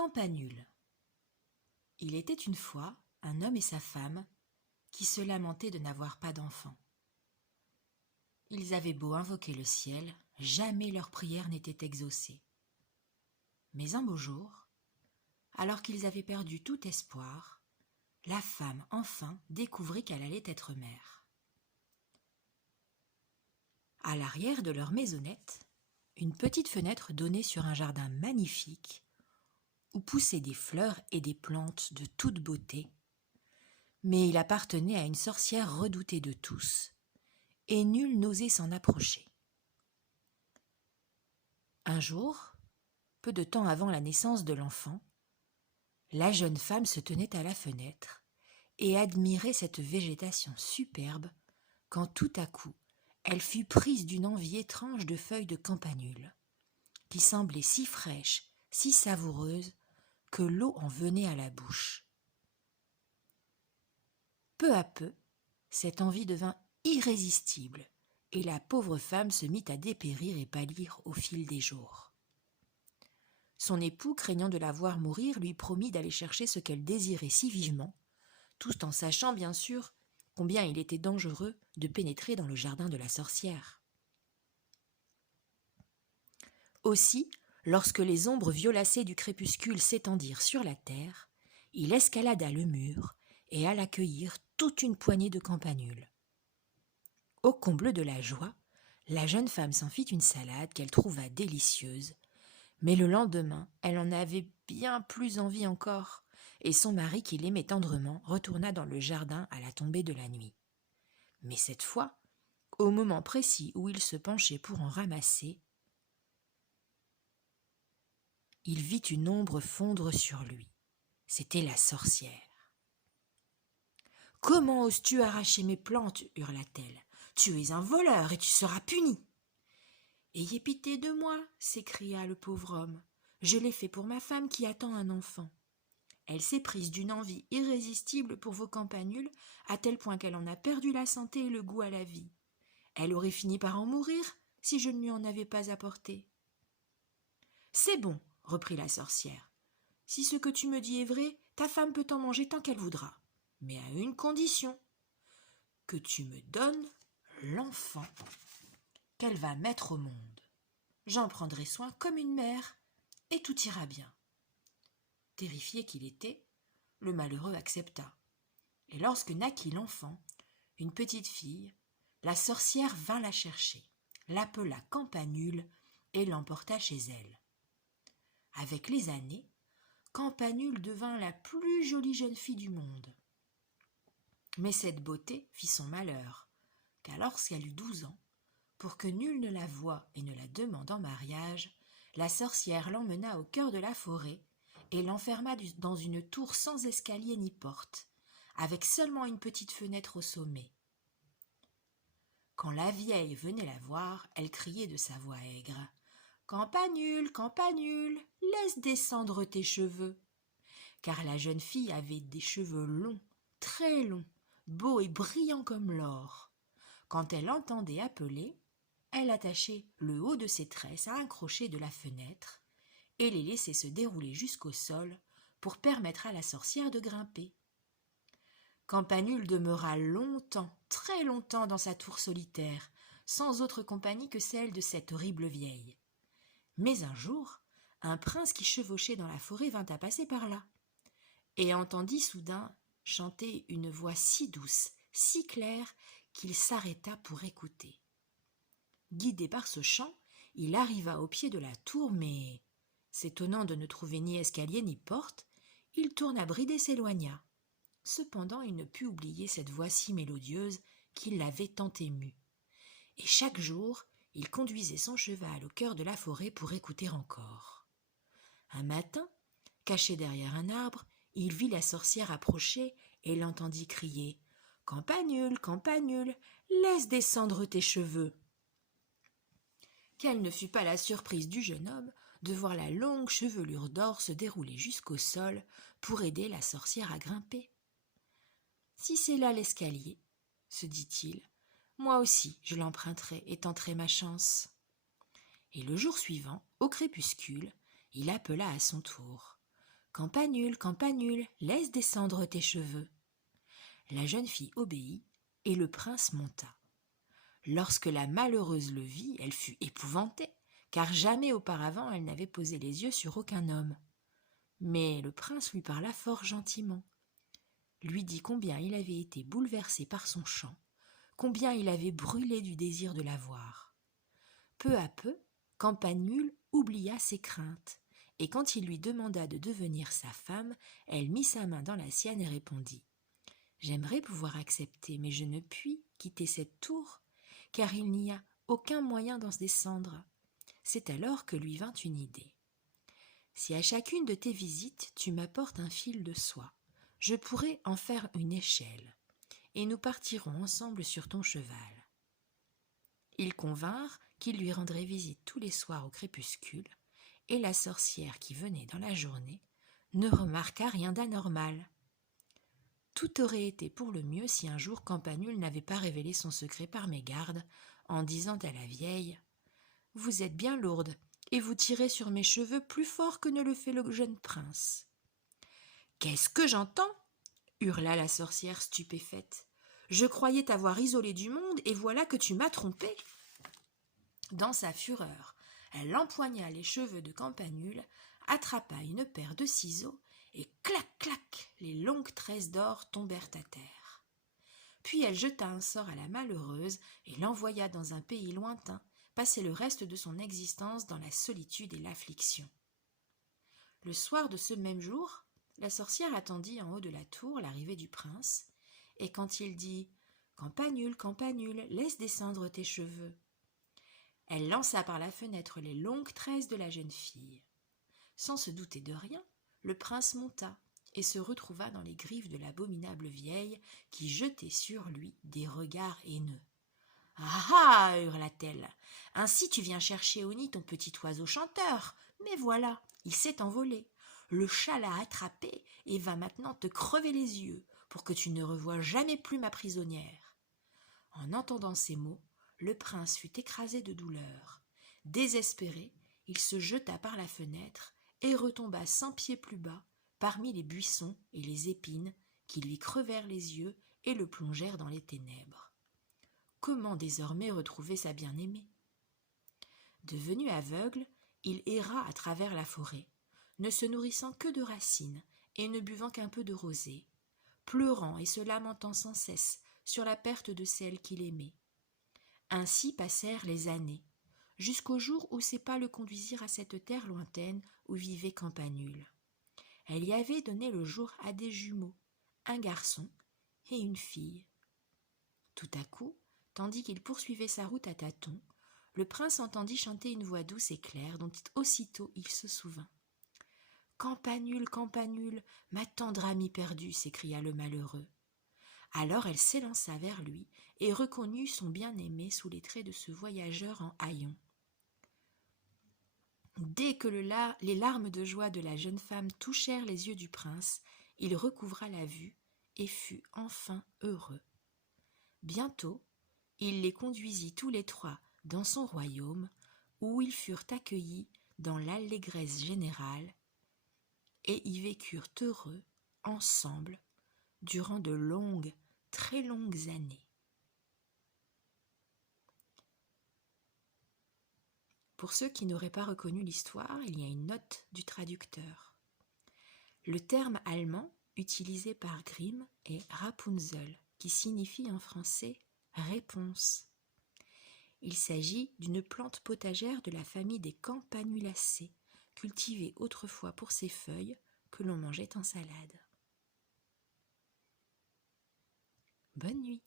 Campanule. Il était une fois un homme et sa femme qui se lamentaient de n'avoir pas d'enfants. Ils avaient beau invoquer le ciel, jamais leur prière n'était exaucée. Mais un beau jour, alors qu'ils avaient perdu tout espoir, la femme enfin découvrit qu'elle allait être mère. À l'arrière de leur maisonnette, une petite fenêtre donnait sur un jardin magnifique où poussaient des fleurs et des plantes de toute beauté, mais il appartenait à une sorcière redoutée de tous, et nul n'osait s'en approcher. Un jour, peu de temps avant la naissance de l'enfant, la jeune femme se tenait à la fenêtre et admirait cette végétation superbe quand tout à coup elle fut prise d'une envie étrange de feuilles de campanule, qui semblaient si fraîches, si savoureuses, que l'eau en venait à la bouche. Peu à peu, cette envie devint irrésistible, et la pauvre femme se mit à dépérir et pâlir au fil des jours. Son époux, craignant de la voir mourir, lui promit d'aller chercher ce qu'elle désirait si vivement, tout en sachant bien sûr combien il était dangereux de pénétrer dans le jardin de la sorcière. Aussi, lorsque les ombres violacées du crépuscule s'étendirent sur la terre, il escalada le mur et alla cueillir toute une poignée de campanules. Au comble de la joie, la jeune femme s'en fit une salade qu'elle trouva délicieuse, mais le lendemain, elle en avait bien plus envie encore, et son mari, qui l'aimait tendrement, retourna dans le jardin à la tombée de la nuit. Mais cette fois, au moment précis où il se penchait pour en ramasser, il vit une ombre fondre sur lui. C'était la sorcière. « Comment oses-tu arracher mes plantes » hurla-t-elle. « Tu es un voleur et tu seras puni !»« Ayez pitié de moi » s'écria le pauvre homme. « Je l'ai fait pour ma femme qui attend un enfant. Elle s'est prise d'une envie irrésistible pour vos campanules, à tel point qu'elle en a perdu la santé et le goût à la vie. Elle aurait fini par en mourir si je ne lui en avais pas apporté. »« C'est bon, » reprit la sorcière. « Si ce que tu me dis est vrai, ta femme peut en manger tant qu'elle voudra, mais à une condition, que tu me donnes l'enfant qu'elle va mettre au monde. J'en prendrai soin comme une mère, et tout ira bien. » Terrifié qu'il était, le malheureux accepta. Et lorsque naquit l'enfant, une petite fille, la sorcière vint la chercher, l'appela Campanule et l'emporta chez elle. Avec les années, Campanule devint la plus jolie jeune fille du monde. Mais cette beauté fit son malheur, car lorsqu'elle eut 12 ans, pour que nul ne la voie et ne la demande en mariage, la sorcière l'emmena au cœur de la forêt et l'enferma dans une tour sans escalier ni porte, avec seulement une petite fenêtre au sommet. Quand la vieille venait la voir, elle criait de sa voix aigre « Campanule, Campanule, laisse descendre tes cheveux !» Car la jeune fille avait des cheveux longs, très longs, beaux et brillants comme l'or. Quand elle entendait appeler, elle attachait le haut de ses tresses à un crochet de la fenêtre et les laissait se dérouler jusqu'au sol pour permettre à la sorcière de grimper. Campanule demeura longtemps, très longtemps dans sa tour solitaire, sans autre compagnie que celle de cette horrible vieille. Mais un jour, un prince qui chevauchait dans la forêt vint à passer par là, et entendit soudain chanter une voix si douce, si claire, qu'il s'arrêta pour écouter. Guidé par ce chant, il arriva au pied de la tour, mais, s'étonnant de ne trouver ni escalier ni porte, il tourna bride et s'éloigna. Cependant, il ne put oublier cette voix si mélodieuse qui l'avait tant ému. Et chaque jour, il conduisait son cheval au cœur de la forêt pour écouter encore. Un matin, caché derrière un arbre, il vit la sorcière approcher et l'entendit crier « Campanule, Campanule, laisse descendre tes cheveux !» Quelle ne fut pas la surprise du jeune homme de voir la longue chevelure d'or se dérouler jusqu'au sol pour aider la sorcière à grimper. « Si c'est là l'escalier, se dit-il, moi aussi je l'emprunterai et tenterai ma chance. » Et le jour suivant, au crépuscule, il appela à son tour. Campanule, Campanule, laisse descendre tes cheveux. » La jeune fille obéit, et le prince monta. Lorsque la malheureuse le vit, elle fut épouvantée, car jamais auparavant elle n'avait posé les yeux sur aucun homme. Mais le prince lui parla fort gentiment, lui dit combien il avait été bouleversé par son chant, combien il avait brûlé du désir de la voir. Peu à peu, Campanule oublia ses craintes, et quand il lui demanda de devenir sa femme, elle mit sa main dans la sienne et répondit « J'aimerais pouvoir accepter, mais je ne puis quitter cette tour, car il n'y a aucun moyen d'en descendre. » C'est alors que lui vint une idée. « Si à chacune de tes visites tu m'apportes un fil de soie, je pourrai en faire une échelle, et nous partirons ensemble sur ton cheval. » Ils convinrent qu'il lui rendrait visite tous les soirs au crépuscule, et la sorcière qui venait dans la journée ne remarqua rien d'anormal. Tout aurait été pour le mieux si un jour Campanule n'avait pas révélé son secret par mégarde en disant à la vieille « Vous êtes bien lourde, et vous tirez sur mes cheveux plus fort que ne le fait le jeune prince. »« Qu'est-ce que j'entends » hurla la sorcière stupéfaite. « Je croyais t'avoir isolée du monde, et voilà que tu m'as trompée. » Dans sa fureur, elle empoigna les cheveux de Campanule, attrapa une paire de ciseaux, et clac, clac, les longues tresses d'or tombèrent à terre. Puis elle jeta un sort à la malheureuse et l'envoya dans un pays lointain, passer le reste de son existence dans la solitude et l'affliction. Le soir de ce même jour, la sorcière attendit en haut de la tour l'arrivée du prince, et quand il dit « Campanule, Campanule, laisse descendre tes cheveux », elle lança par la fenêtre les longues tresses de la jeune fille. Sans se douter de rien, le prince monta et se retrouva dans les griffes de l'abominable vieille qui jetait sur lui des regards haineux. « Ah ah !» hurla-t-elle. « Ainsi tu viens chercher au nid ton petit oiseau chanteur. Mais voilà, il s'est envolé. Le chat l'a attrapé et va maintenant te crever les yeux pour que tu ne revoies jamais plus ma prisonnière. » En entendant ces mots, le prince fut écrasé de douleur. Désespéré, il se jeta par la fenêtre et retomba 100 pieds plus bas, parmi les buissons et les épines qui lui crevèrent les yeux et le plongèrent dans les ténèbres. Comment désormais retrouver sa bien-aimée ? Devenu aveugle, il erra à travers la forêt, ne se nourrissant que de racines et ne buvant qu'un peu de rosée, pleurant et se lamentant sans cesse sur la perte de celle qu'il aimait. Ainsi passèrent les années, jusqu'au jour où ses pas le conduisirent à cette terre lointaine où vivait Campanule. Elle y avait donné le jour à des jumeaux, un garçon et une fille. Tout à coup, tandis qu'il poursuivait sa route à tâtons, le prince entendit chanter une voix douce et claire dont aussitôt il se souvint. « Campanule, Campanule, ma tendre amie perdue » s'écria le malheureux. Alors elle s'élança vers lui et reconnut son bien-aimé sous les traits de ce voyageur en haillons. Dès que les larmes de joie de la jeune femme touchèrent les yeux du prince, il recouvra la vue et fut enfin heureux. Bientôt, il les conduisit tous les trois dans son royaume, où ils furent accueillis dans l'allégresse générale et y vécurent heureux ensemble durant de longues, très longues années. Pour ceux qui n'auraient pas reconnu l'histoire, il y a une note du traducteur. Le terme allemand utilisé par Grimm est Rapunzel, qui signifie en français « réponse ». Il s'agit d'une plante potagère de la famille des Campanulacées, cultivée autrefois pour ses feuilles que l'on mangeait en salade. Bonne nuit.